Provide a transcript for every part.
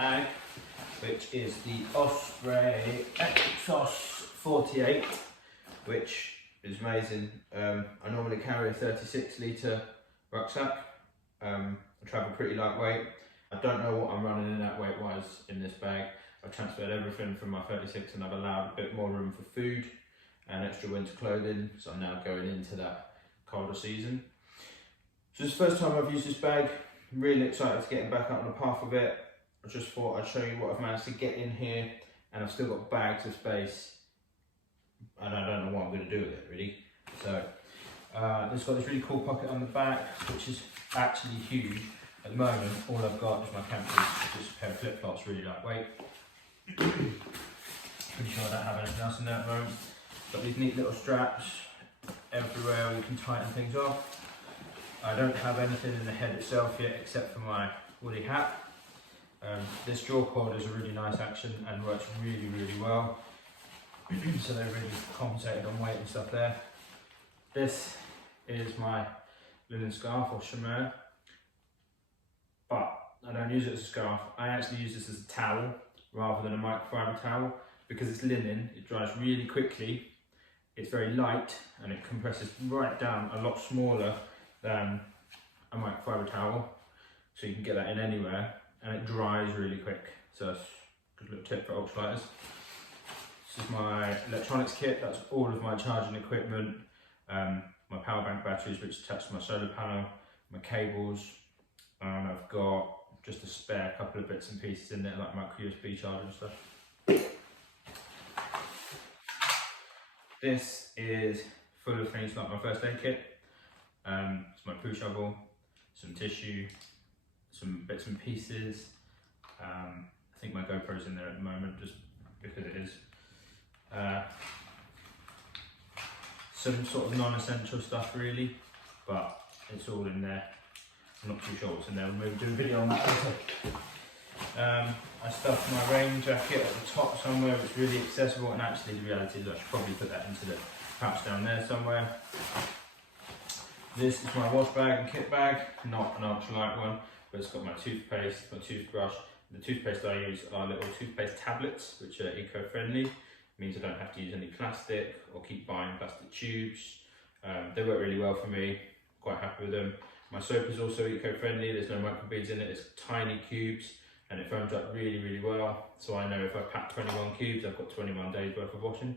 bag, which is the Osprey Exos 48, which is amazing. I normally carry a 36 litre rucksack. I travel pretty lightweight. I don't know what I'm running in that weight-wise in this bag. I've transferred everything from my 36 and I've allowed a bit more room for food and extra winter clothing, so I'm now going into that colder season. So this is the first time I've used this bag. I'm really excited to get back out on the path of it. I just thought I'd show you what I've managed to get in here, and I've still got bags of space and I don't know what I'm going to do with it really. So it's got this really cool pocket on the back, which is actually huge. At the moment, all I've got is my camp boots, just a pair of flip-flops, really lightweight. Pretty sure I don't have anything else in there at the moment. Got these neat little straps everywhere you can tighten things off. I don't have anything in the head itself yet except for my woolly hat. This draw cord is a really nice action and works really, really well. So they're really compensated on weight and stuff there. This is my linen scarf or chamois, but I don't use it as a scarf. I actually use this as a towel rather than a microfiber towel because it's linen, it dries really quickly, it's very light and it compresses right down, a lot smaller than a microfiber towel, so you can get that in anywhere and it dries really quick. So it's a good little tip for ultralighters. This is my electronics kit. That's all of my charging equipment, my power bank batteries which attach to my solar panel, my cables, and I've got just a spare couple of bits and pieces in there like micro USB charger and stuff. This is full of things like my first aid kit. It's my poo shovel, some tissue, some bits and pieces. I think my GoPro's in there at the moment just because it is. Some sort of non-essential stuff really, but it's all in there. I'm not too sure what's in there. We'll maybe do a video on that later. I stuffed my rain jacket at the top somewhere. It's really accessible, and actually the reality is I should probably put that into the pouch down there somewhere. This is my wash bag and kit bag, not an ultralight one, but it's got my toothpaste, my toothbrush. The toothpaste I use are little toothpaste tablets, which are eco-friendly. It means I don't have to use any plastic or keep buying plastic tubes. They work really well for me, quite happy with them. My soap is also eco-friendly, there's no microbeads in it, it's tiny cubes and it foams up really, really well. So I know if I pack 21 cubes, I've got 21 days worth of washing,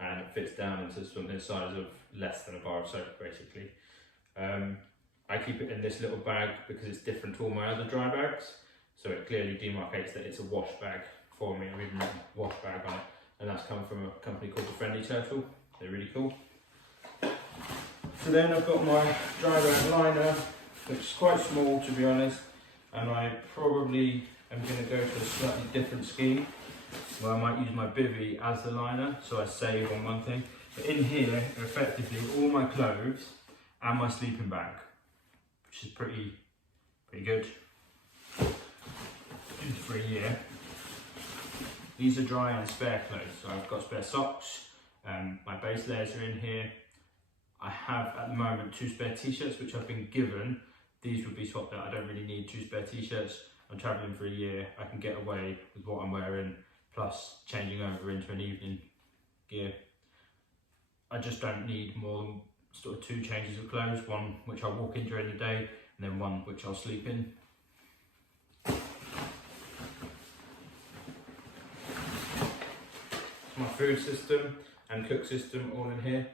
and it fits down into something the size of less than a bar of soap basically. I keep it in this little bag because it's different to all my other dry bags. So it clearly demarcates that it's a wash bag for me. I've even written wash bag on it, and that's come from a company called the Friendly Turtle. They're really cool. So then I've got my dry bag liner, which is quite small to be honest, and I probably am going to go to a slightly different scheme where I might use my bivvy as the liner, so I save on one thing. But in here are effectively all my clothes and my sleeping bag, which is pretty good for a year. These are dry and spare clothes, so I've got spare socks, my base layers are in here. I have at the moment 2 spare t-shirts which I've been given. These would be swapped out. I don't really need 2 spare t-shirts. I'm travelling for a year, I can get away with what I'm wearing, plus changing over into an evening gear. I just don't need more than sort of 2 changes of clothes, one which I'll walk in during the day and then one which I'll sleep in. My food system and cook system all in here.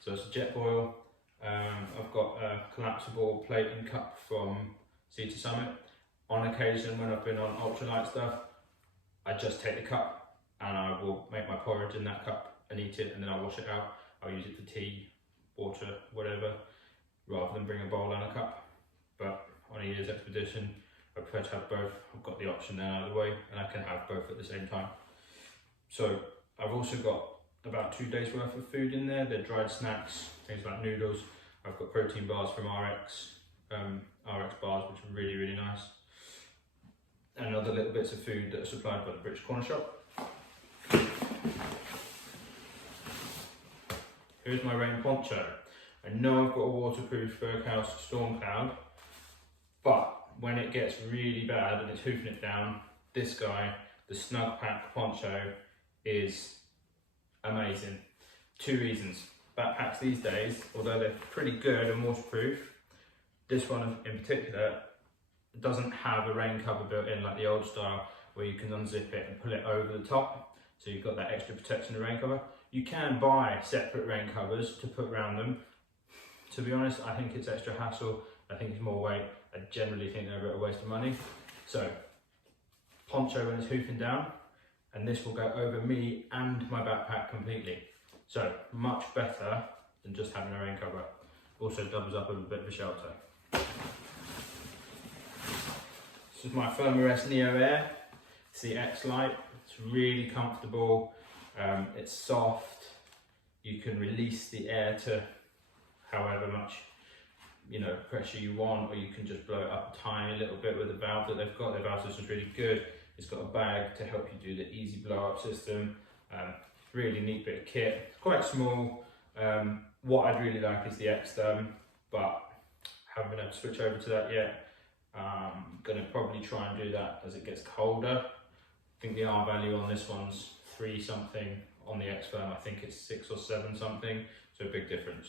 So it's a jet boil. I've got a collapsible plate and cup from Sea to Summit. On occasion when I've been on ultralight stuff, I just take the cup and I will make my porridge in that cup and eat it, and then I'll wash it out. I'll use it for tea, water, whatever, rather than bring a bowl and a cup. But on a year's expedition, I prefer to have both. I've got the option there out of the way, and I can have both at the same time. So I've also got about 2 days worth of food in there. They're dried snacks, things like noodles. I've got protein bars from RX bars, which are really, really nice. And other little bits of food that are supplied by the British Corner Shop. Here's my rain poncho. I know I've got a waterproof fur house storm cloud, but when it gets really bad and it's hoofing it down, this guy, the Snug Pack Poncho, is amazing. 2 reasons. Backpacks these days, although they're pretty good and waterproof, this one in particular doesn't have a rain cover built in like the old style where you can unzip it and pull it over the top, so you've got that extra protection of rain cover. You can buy separate rain covers to put around them. To be honest, I think it's extra hassle. I think it's more weight. I generally think they're a bit of a waste of money. So, poncho when it's hoofing down, and this will go over me and my backpack completely. So, much better than just having a rain cover. Also doubles up with a bit of a shelter. This is my Thermarest Neo Air. It's the X Lite. It's really comfortable. It's soft. You can release the air to however much pressure you want, or you can just blow it up a tiny little bit with the valve that they've got. Their valve system is really good. It's got a bag to help you do the easy blow up system. Really neat bit of kit. It's quite small. What I'd really like is the X Thumb, but haven't been able to switch over to that yet. I'm gonna probably try and do that as it gets colder. I think the R value on this one's 3 something. On the X Thumb, I think it's 6 or 7 something. So a big difference.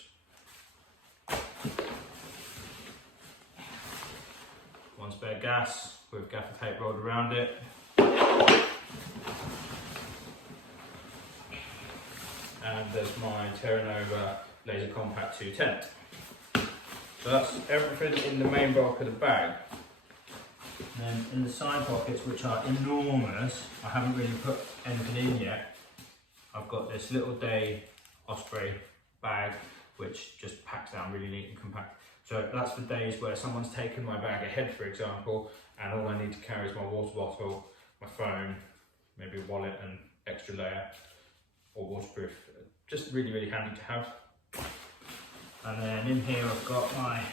One spare gas with gaffer tape rolled around it. And there's my Terra Nova Laser Compact 2 tent. So that's everything in the main bulk of the bag. And then in the side pockets, which are enormous, I haven't really put anything in yet. I've got this little day Osprey bag, which just packs down really neat and compact. So that's for days where someone's taken my bag ahead, for example, and all I need to carry is my water bottle, my phone, maybe a wallet and extra layer, or waterproof. Just really, really handy to have. And then in here I've got my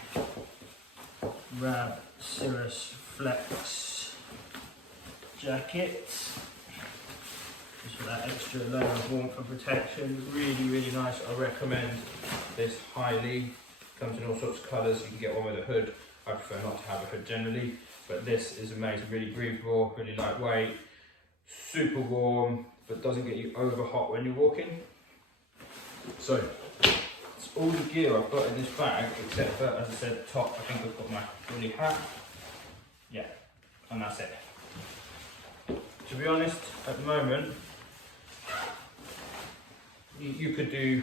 Rab Cirrus Flex jacket, just for that extra layer of warmth and protection. Really, really nice. I recommend this highly. Comes in all sorts of colours. You can get one with a hood. I prefer not to have a hood generally, but this is amazing. Really breathable, really lightweight, super warm, but doesn't get you over hot when you're walking. So it's all the gear I've got in this bag, except for, as I said, at the top, I think I've got my woolly hat. Yeah, and that's it. To be honest, at the moment, you could do,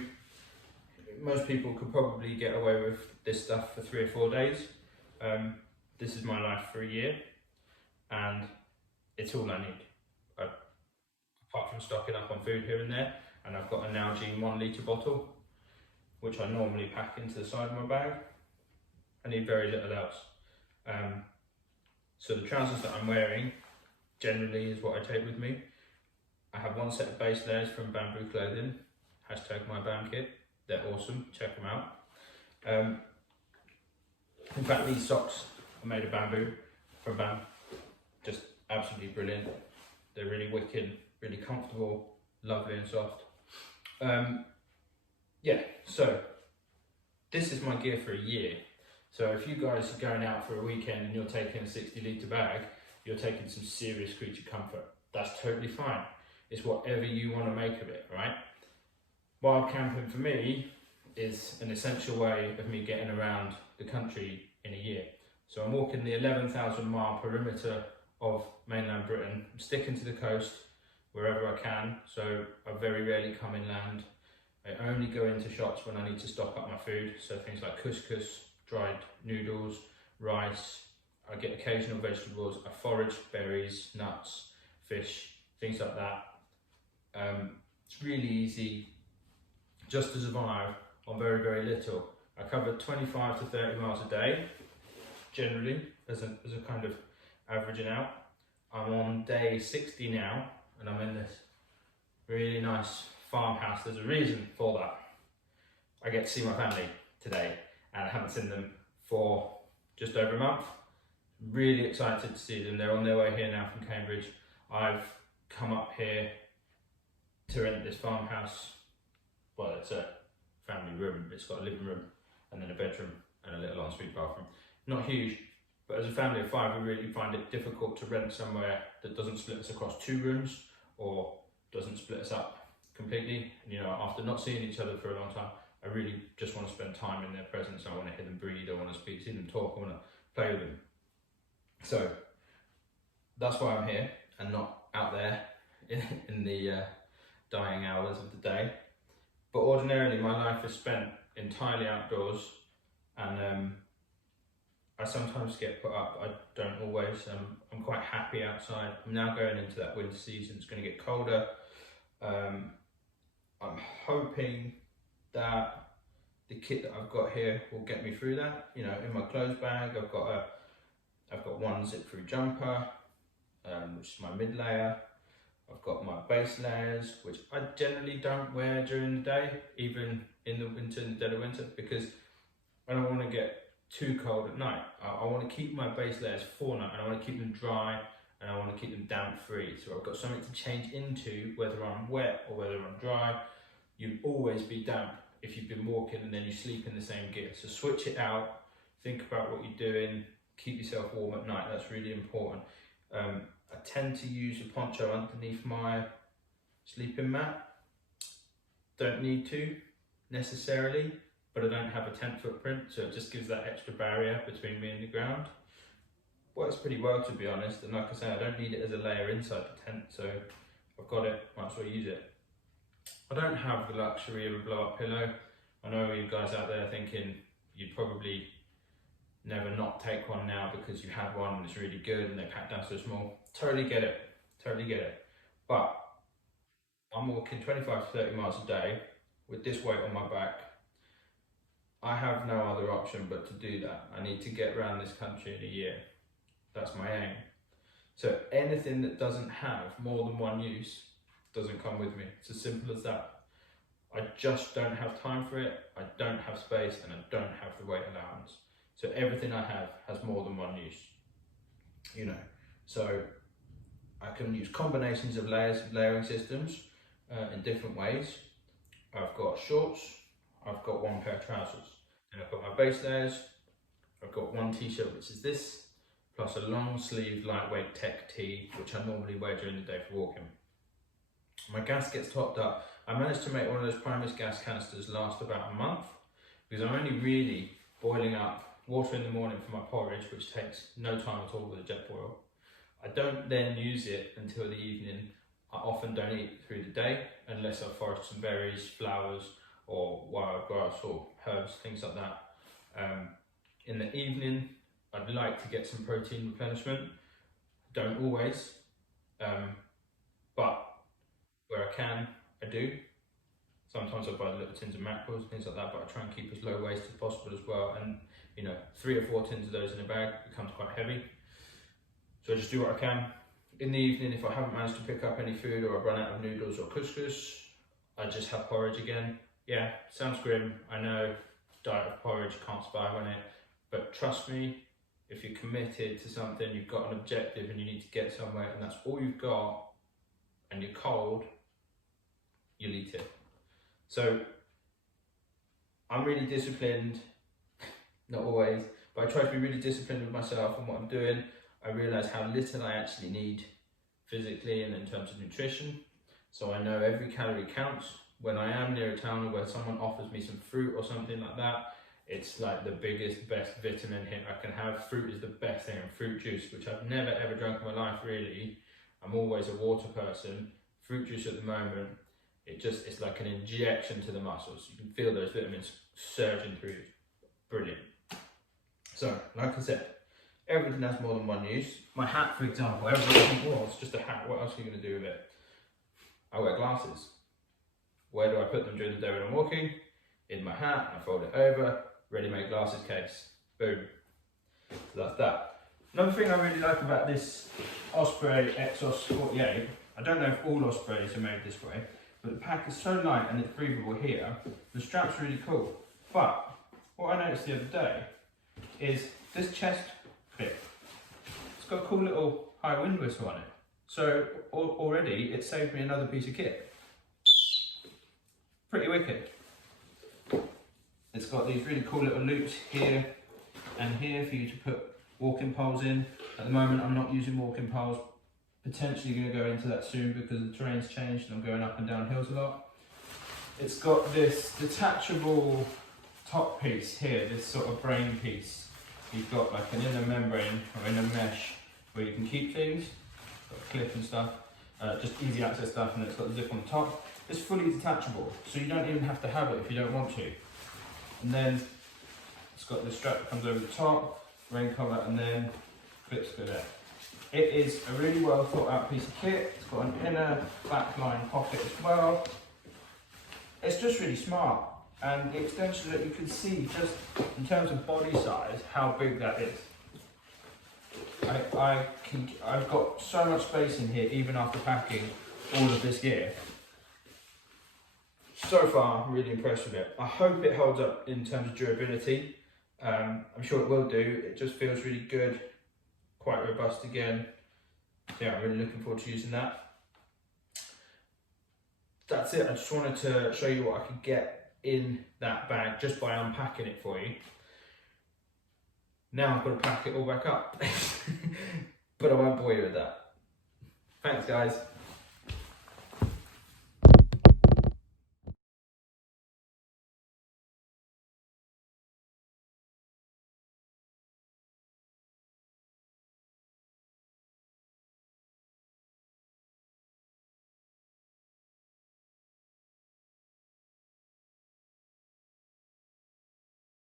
most people could probably get away with this stuff for 3 or 4 days. This is my life for a year, and it's all I need. Apart from stocking up on food here and there, and I've got a Nalgene 1 litre bottle, which I normally pack into the side of my bag. I need very little else. So the trousers that I'm wearing generally is what I take with me. I have 1 set of base layers from Bamboo Clothing, #MyBamKit. They're awesome, check them out. In fact, these socks are made of bamboo from Bam. Just absolutely brilliant. They're really wicked, really comfortable, lovely and soft. Yeah, so this is my gear for a year. So if you guys are going out for a weekend and you're taking a 60 litre bag, you're taking some serious creature comfort. That's totally fine. It's whatever you want to make of it, right? Wild camping for me is an essential way of me getting around the country in a year. So I'm walking the 11,000 mile perimeter of mainland Britain. I'm sticking to the coast wherever I can, so I very rarely come inland. I only go into shops when I need to stock up my food, so things like couscous, dried noodles, rice. I get occasional vegetables. I forage berries, nuts, fish, things like that. It's really easy just to survive on very, very little. I cover 25 to 30 miles a day, generally, as a kind of averaging out. I'm on day 60 now, and I'm in this really nice farmhouse. There's a reason for that. I get to see my family today, and I haven't seen them for just over a month. Really excited to see them. They're on their way here now from Cambridge. I've come up here to rent this farmhouse. Well, it's a family room. It's got a living room and then a bedroom and a little ensuite bathroom. Not huge, But as a family of 5, we really find it difficult to rent somewhere that doesn't split us across 2 rooms or doesn't split us up completely. And, you know, after not seeing each other for a long time, I really just want to spend time in their presence. I want to hear them breathe, I want to see them talk, I want to play with them. So that's why I'm here and not out there in the dying hours of the day. But ordinarily my life is spent entirely outdoors, and I sometimes get put up, I don't always. I'm quite happy outside. I'm now going into that winter season, it's going to get colder. I'm hoping that the kit that I've got here will get me through that. You know, in my clothes bag, I've got one zip-through jumper, which is my mid layer. I've got my base layers, which I generally don't wear during the day, even in the winter, in the dead of winter, because I don't want to get too cold at night. I want to keep my base layers for night, and I want to keep them dry, and I want to keep them damp free. So I've got something to change into, whether I'm wet or whether I'm dry. You'll always be damp if you've been walking and then you sleep in the same gear. So switch it out, think about what you're doing, keep yourself warm at night, that's really important. I tend to use a poncho underneath my sleeping mat. Don't need to necessarily, but I don't have a tent footprint, so it just gives that extra barrier between me and the ground. Works pretty well, to be honest, and like I say, I don't need it as a layer inside the tent, so I've got it, might as well use it. I don't have the luxury of a blow-up pillow. I know you guys out there thinking you'd probably never not take one now because you had one and it's really good and they pack down so small. Totally get it, totally get it. But I'm walking 25 to 30 miles a day with this weight on my back. I have no other option but to do that. I need to get around this country in a year. That's my aim. So anything that doesn't have more than one use doesn't come with me. It's as simple as that. I just don't have time for it, I don't have space, and I don't have the weight allowance. So everything I have has more than one use, you know. So I can use combinations of layering systems in different ways. I've got shorts, I've got one pair of trousers, and I've got my base layers. I've got one t-shirt, which is this, plus a long sleeve lightweight tech tee, which I normally wear during the day for walking. My gas gets topped up. I managed to make one of those Primus gas canisters last about a month, because I'm only really boiling up water in the morning for my porridge, which takes no time at all with a jet boil. I don't then use it until the evening. I often don't eat through the day unless I forage some berries, flowers, or wild grass or herbs, things like that. In the evening, I'd like to get some protein replenishment. Don't always, but where I can, I do. Sometimes I buy little tins of mackerels, things like that, but I try and keep as low waste as possible as well. And you know, 3 or 4 tins of those in a bag becomes quite heavy. So I just do what I can. In the evening, if I haven't managed to pick up any food or I've run out of noodles or couscous, I just have porridge again. Yeah, sounds grim, I know, diet of porridge, can't survive on it, but trust me, if you're committed to something, you've got an objective and you need to get somewhere and that's all you've got, and you're cold, you'll eat it. So I'm really disciplined, not always, but I try to be really disciplined with myself and what I'm doing. I realise how little I actually need physically and in terms of nutrition. So I know every calorie counts. When I am near a town where someone offers me some fruit or something like that, it's like the biggest, best vitamin hit I can have. Fruit is the best thing, and fruit juice, which I've never ever drunk in my life really. I'm always a water person. Fruit juice at the moment, it's like an injection to the muscles. You can feel those vitamins surging through you. Brilliant. So, like I said, everything has more than one use. My hat, for example, everything was just a hat. What else are you going to do with it? I wear glasses. Where do I put them during the day when I'm walking? In my hat, I fold it over, ready-made glasses case. Boom. So that's that. Another thing I really like about this Osprey Exos 48, I don't know if all Ospreys are made this way, but the pack is so light and it's breathable here, the strap's really cool. But what I noticed the other day is this chest clip. It's got a cool little high wind whistle on it. So already it saved me another piece of kit. Pretty wicked. It's got these really cool little loops here and here for you to put walking poles in. At the moment I'm not using walking poles, potentially going to go into that soon because the terrain's changed and I'm going up and down hills a lot. It's got this detachable top piece here, this sort of frame piece. You've got like an inner membrane or inner mesh where you can keep things, got a clip and stuff, just easy access stuff, and it's got the zip on the top. It's fully detachable, so you don't even have to have it if you don't want to. And then it's got this strap that comes over the top, rain cover, and then clips go there. It is a really well thought out piece of kit. It's got an inner backline pocket as well. It's just really smart, and the extension that you can see just in terms of body size how big that is. I've got so much space in here even after packing all of this gear. So far I'm really impressed with it. I hope it holds up in terms of durability. I'm sure it will do. It just feels really good, quite robust again. So yeah, I'm really looking forward to using that. That's it. I just wanted to show you what I could get in that bag just by unpacking it for you. Now I've got to pack it all back up, but I won't bore you with that. Thanks guys.